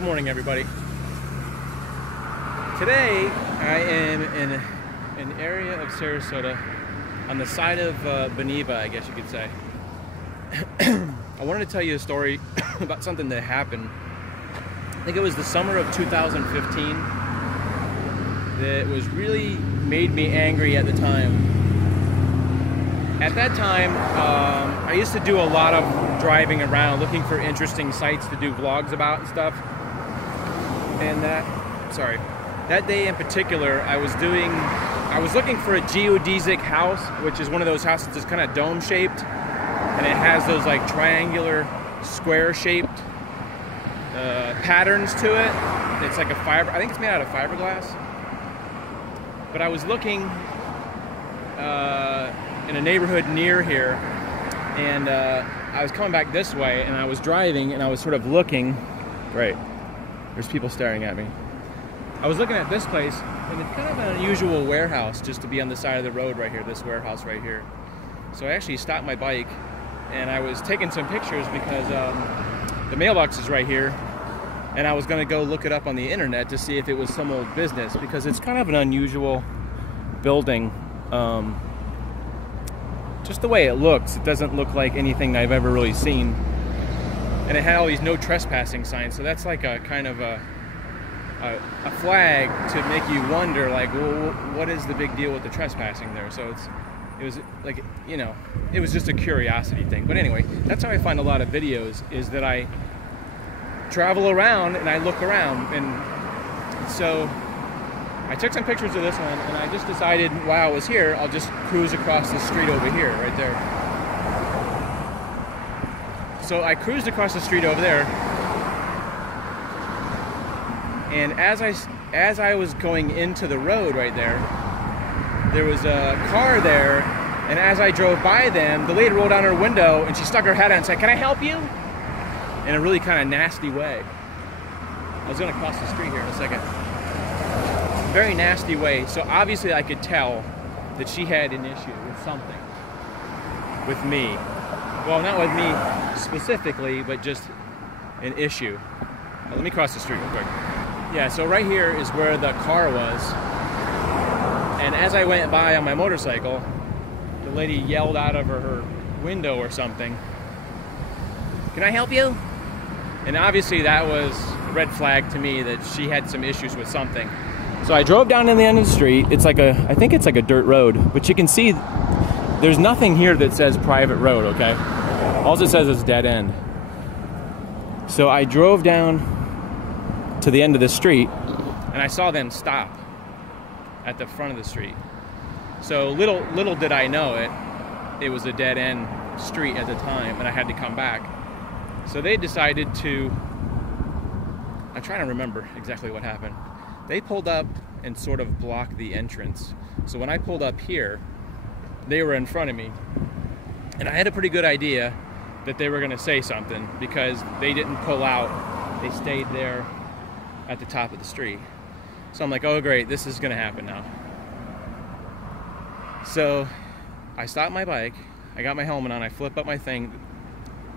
Good morning, everybody. Today, I am in an area of Sarasota on the side of Beneva, I guess you could say. I wanted to tell you a story about something that happened. I think it was the summer of 2015 that was really made me angry at the time. At that time, I used to do a lot of driving around looking for interesting sites to do vlogs about and stuff. And that day in particular, I was looking for a geodesic house, which is one of those houses that's kind of dome shaped, and it has those like triangular, square shaped patterns to it. It's like I think it's made out of fiberglass. But I was looking in a neighborhood near here, and I was coming back this way, and I was driving, and I was sort of looking. Right, there's people staring at me. I was looking at this place, and it's kind of an unusual warehouse just to be on the side of the road right here, this warehouse right here. So I actually stopped my bike, and I was taking some pictures because the mailbox is right here, and I was going to go look it up on the internet to see if it was some old business, because it's kind of an unusual building. Just the way it looks, it doesn't look like anything I've ever really seen. And it had all these no trespassing signs, so that's like a kind of a flag to make you wonder, like, well, what is the big deal with the trespassing there? So it was like, you know, it was just a curiosity thing. But anyway, that's how I find a lot of videos, is that I travel around and I look around. And so I took some pictures of this one, and I just decided while I was here, I'll just cruise across the street over here, right there. So I cruised across the street over there, and as I was going into the road right there, there was a car there, and as I drove by them, the lady rolled down her window and she stuck her head out and said, "Can I help you?" In a really kind of nasty way. I was going to cross the street here in a second. Very nasty way. So obviously I could tell that she had an issue with something. With me. Well, not with me specifically, but just an issue. Now, let me cross the street real quick. Yeah, so right here is where the car was. And as I went by on my motorcycle, the lady yelled out of her window or something, "Can I help you?" And obviously that was a red flag to me that she had some issues with something. So I drove down to the end of the street. It's like I think it's like a dirt road, but you can see there's nothing here that says private road, okay? All it says is dead end. So I drove down to the end of the street, and I saw them stop at the front of the street. So little did I know it was a dead end street at the time, and I had to come back. So they decided to, I'm trying to remember exactly what happened. They pulled up and sort of blocked the entrance. So when I pulled up here, they were in front of me. And I had a pretty good idea that they were going to say something, because they didn't pull out. They stayed there at the top of the street. So I'm like, oh great, this is going to happen now. So I stopped my bike, I got my helmet on, I flip up my thing.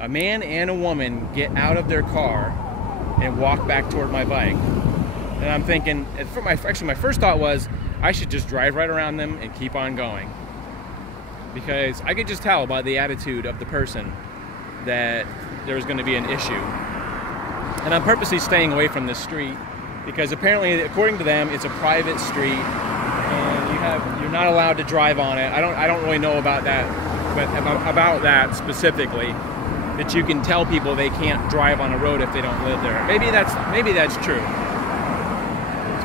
A man and a woman get out of their car and walk back toward my bike. And I'm thinking, actually my first thought was, I should just drive right around them and keep on going. Because I could just tell by the attitude of the person that there was going to be an issue. And I'm purposely staying away from this street, because apparently, according to them, it's a private street, and you're not allowed to drive on it. I don't really know about that, but about that specifically, that you can tell people they can't drive on a road if they don't live there. Maybe that's true.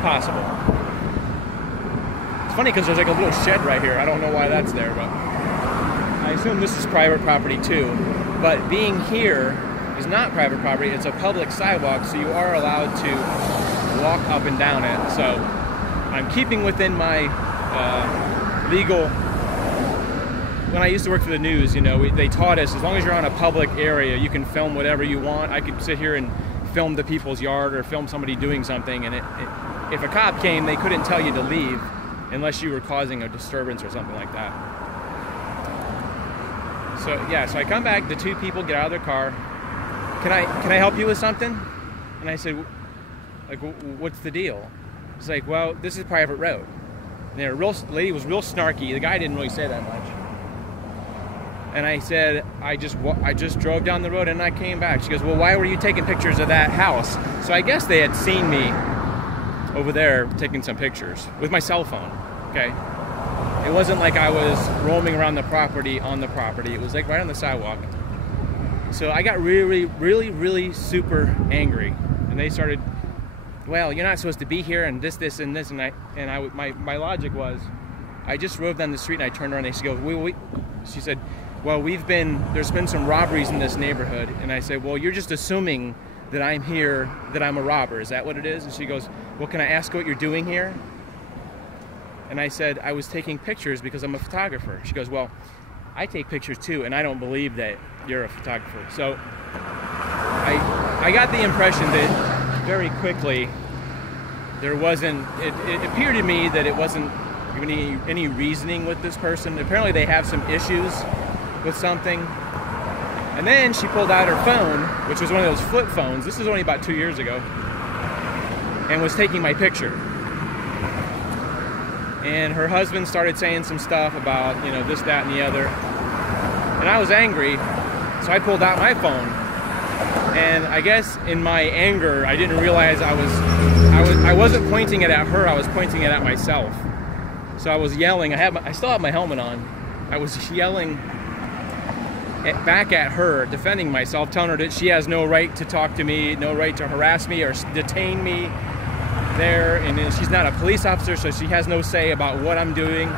Possible. It's funny because there's like a little shed right here. I don't know why that's there, but I assume this is private property too. But being here is not private property, it's a public sidewalk, so you are allowed to walk up and down it. So I'm keeping within my legal. When I used to work for the news, you know, they taught us, as long as you're on a public area, you can film whatever you want. I could sit here and film the people's yard or film somebody doing something, and if a cop came, they couldn't tell you to leave unless you were causing a disturbance or something like that. So yeah, so I come back, the two people get out of their car. Can I help you with something? And I said, Like, what's the deal? It's like, well, this is a private road. And the lady was real snarky. The guy didn't really say that much. And I said, I just drove down the road and I came back. She goes, well, why were you taking pictures of that house? So I guess they had seen me over there taking some pictures with my cell phone, okay? It wasn't like I was roaming around the property on the property. It was like right on the sidewalk. So I got really, really, really super angry. And they started, well, you're not supposed to be here and this, and this. My logic was, I just drove down the street and I turned around and she goes, wait. She said, well, there's been some robberies in this neighborhood. And I said, well, you're just assuming that I'm here, that I'm a robber. Is that what it is? And she goes, well, can I ask what you're doing here? And I said, I was taking pictures because I'm a photographer. She goes, well, I take pictures too, and I don't believe that you're a photographer. So I got the impression that very quickly there wasn't, it appeared to me that it wasn't any reasoning with this person. Apparently they have some issues with something. And then she pulled out her phone, which was one of those flip phones. This was only about 2 years ago, and was taking my picture. And her husband started saying some stuff about, you know, this, that, and the other. And I was angry, so I pulled out my phone. And I guess in my anger, I didn't realize I wasn't pointing it at her, I was pointing it at myself. So I was yelling, I still have my helmet on. I was yelling back at her, defending myself, telling her that she has no right to talk to me, no right to harass me or detain me there, and she's not a police officer, so she has no say about what I'm doing.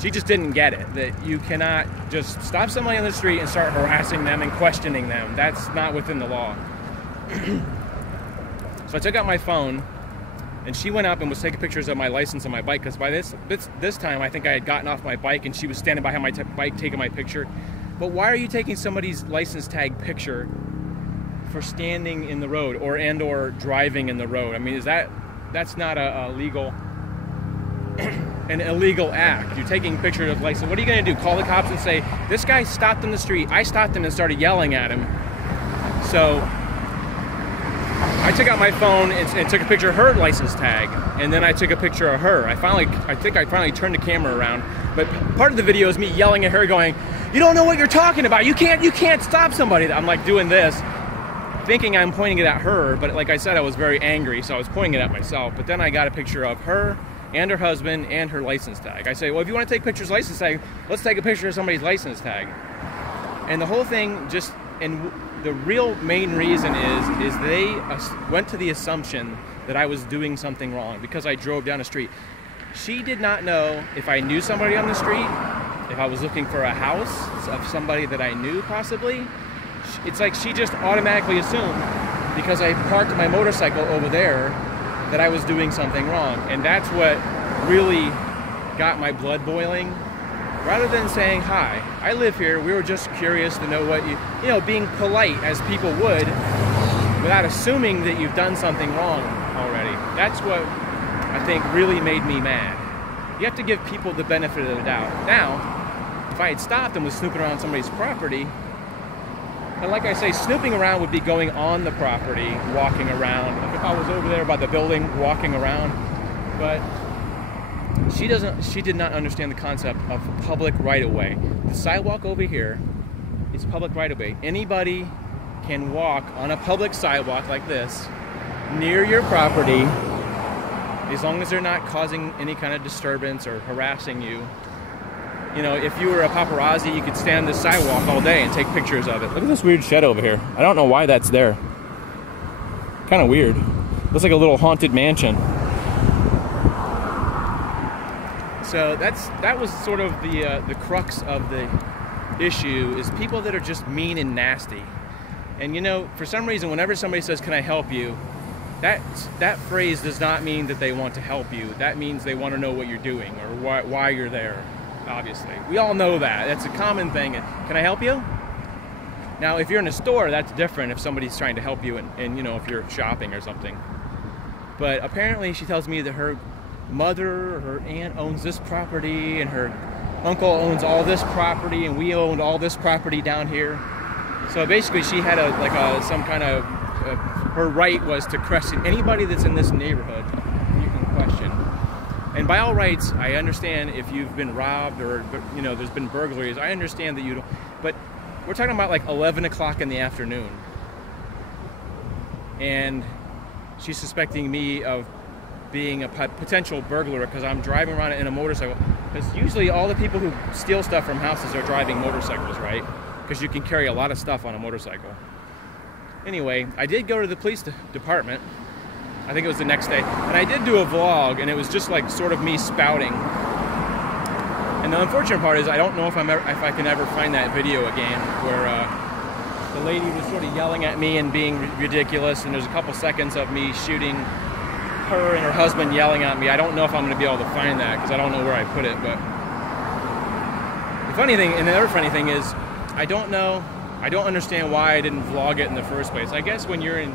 She just didn't get it, that you cannot just stop somebody on the street and start harassing them and questioning them. That's not within the law. So I took out my phone, and she went up and was taking pictures of my license and my bike, because by this time I think I had gotten off my bike and she was standing behind my bike taking my picture. But why are you taking somebody's license tag picture for standing in the road or driving in the road? I mean, that's not a legal, an illegal act. You're taking pictures of license. What are you going to do? Call the cops and say, this guy stopped in the street. I stopped him and started yelling at him. So I took out my phone and took a picture of her license tag, and then I took a picture of her. I think I finally turned the camera around, but part of the video is me yelling at her going, you don't know what you're talking about. You can't stop somebody. I'm like doing this, thinking I'm pointing it at her, but like I said, I was very angry, so I was pointing it at myself. But then I got a picture of her and her husband and her license tag. I say, well, if you want to take pictures of license tag, let's take a picture of somebody's license tag. And the whole thing just, and the real main reason is they went to the assumption that I was doing something wrong because I drove down the street. She did not know if I knew somebody on the street, if I was looking for a house of somebody that I knew possibly. It's like she just automatically assumed because I parked my motorcycle over there that I was doing something wrong. And that's what really got my blood boiling. Rather than saying, hi, I live here, we were just curious to know what you know, being polite as people would without assuming that you've done something wrong already. That's what I think really made me mad. You have to give people the benefit of the doubt. Now, if I had stopped and was snooping around somebody's property, and like I say, snooping around would be going on the property, walking around. If I was over there by the building, walking around. But she did not understand the concept of public right-of-way. The sidewalk over here is public right-of-way. Anybody can walk on a public sidewalk like this near your property as long as they're not causing any kind of disturbance or harassing you. You know, if you were a paparazzi, you could stand on the sidewalk all day and take pictures of it. Look at this weird shed over here. I don't know why that's there. Kind of weird. Looks like a little haunted mansion. So that was sort of the crux of the issue, is people that are just mean and nasty. And you know, for some reason, whenever somebody says, can I help you? That phrase does not mean that they want to help you. That means they want to know what you're doing or why you're there. Obviously, we all know that. That's a common thing. Can I help you? Now, if you're in a store, that's different. If somebody's trying to help you, and you know, if you're shopping or something. But apparently, she tells me that her mother or her aunt owns this property, and her uncle owns all this property, and we owned all this property down here. So basically, she had some kind of her right was to question anybody that's in this neighborhood. You can question. And by all rights, I understand if you've been robbed or, you know, there's been burglaries. I understand that you don't, but we're talking about like 11 o'clock in the afternoon. And she's suspecting me of being a potential burglar because I'm driving around in a motorcycle. Because usually all the people who steal stuff from houses are driving motorcycles, right? Because you can carry a lot of stuff on a motorcycle. Anyway, I did go to the police department. I think it was the next day. And I did do a vlog, and it was just like sort of me spouting. And the unfortunate part is I don't know if I can ever find that video again where the lady was sort of yelling at me and being ridiculous, and there's a couple seconds of me shooting her and her husband yelling at me. I don't know if I'm going to be able to find that because I don't know where I put it. But the funny thing, and the other funny thing is, I don't understand why I didn't vlog it in the first place. I guess when you're in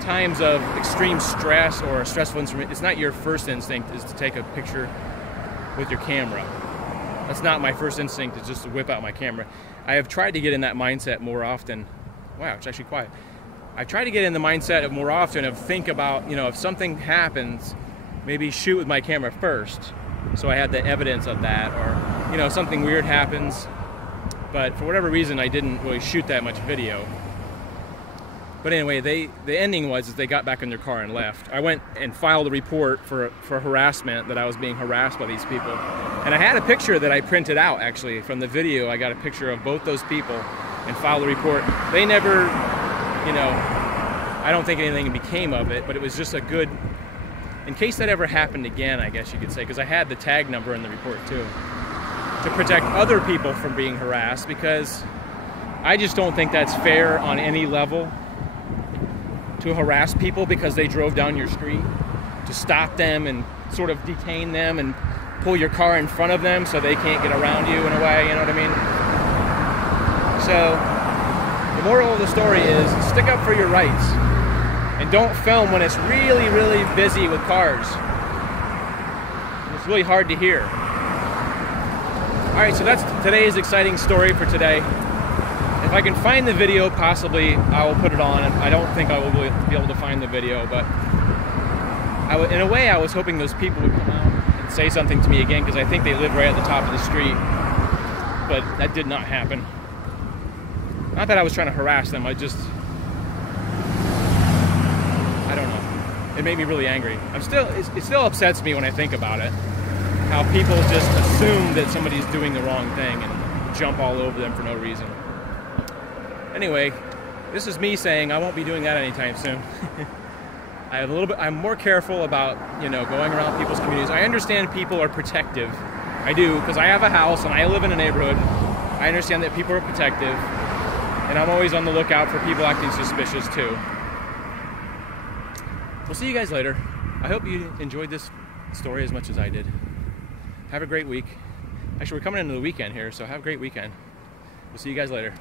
times of extreme stress or stressful instrument, it's not your first instinct is to take a picture with your camera. That's not my first instinct, is just to whip out my camera. I have tried to get in that mindset more often. Wow, it's actually quiet. I've tried to get in the mindset of more often of think about, you know, if something happens, maybe shoot with my camera first, so I had the evidence of that, or, you know, something weird happens. But for whatever reason, I didn't really shoot that much video. But anyway, the ending was they got back in their car and left. I went and filed a report for harassment, that I was being harassed by these people. And I had a picture that I printed out, actually, from the video. I got a picture of both those people and filed a report. They never, you know, I don't think anything became of it, but it was just a good, in case that ever happened again, I guess you could say, because I had the tag number in the report too, to protect other people from being harassed, because I just don't think that's fair on any level to harass people because they drove down your street, to stop them and sort of detain them and pull your car in front of them so they can't get around you in a way, you know what I mean? So the moral of the story is stick up for your rights and don't film when it's really, really busy with cars. It's really hard to hear. All right, so that's today's exciting story for today. If I can find the video, possibly I will put it on. I don't think I will be able to find the video, but in a way I was hoping those people would come out and say something to me again, because I think they live right at the top of the street, but that did not happen. Not that I was trying to harass them, I don't know. It made me really angry. It still upsets me when I think about it, how people just assume that somebody's doing the wrong thing and jump all over them for no reason. Anyway, this is me saying I won't be doing that anytime soon. I'm more careful about, you know, going around people's communities. I understand people are protective. I do, because I have a house and I live in a neighborhood. I understand that people are protective, and I'm always on the lookout for people acting suspicious too. We'll see you guys later. I hope you enjoyed this story as much as I did. Have a great week. Actually, we're coming into the weekend here, so have a great weekend. We'll see you guys later.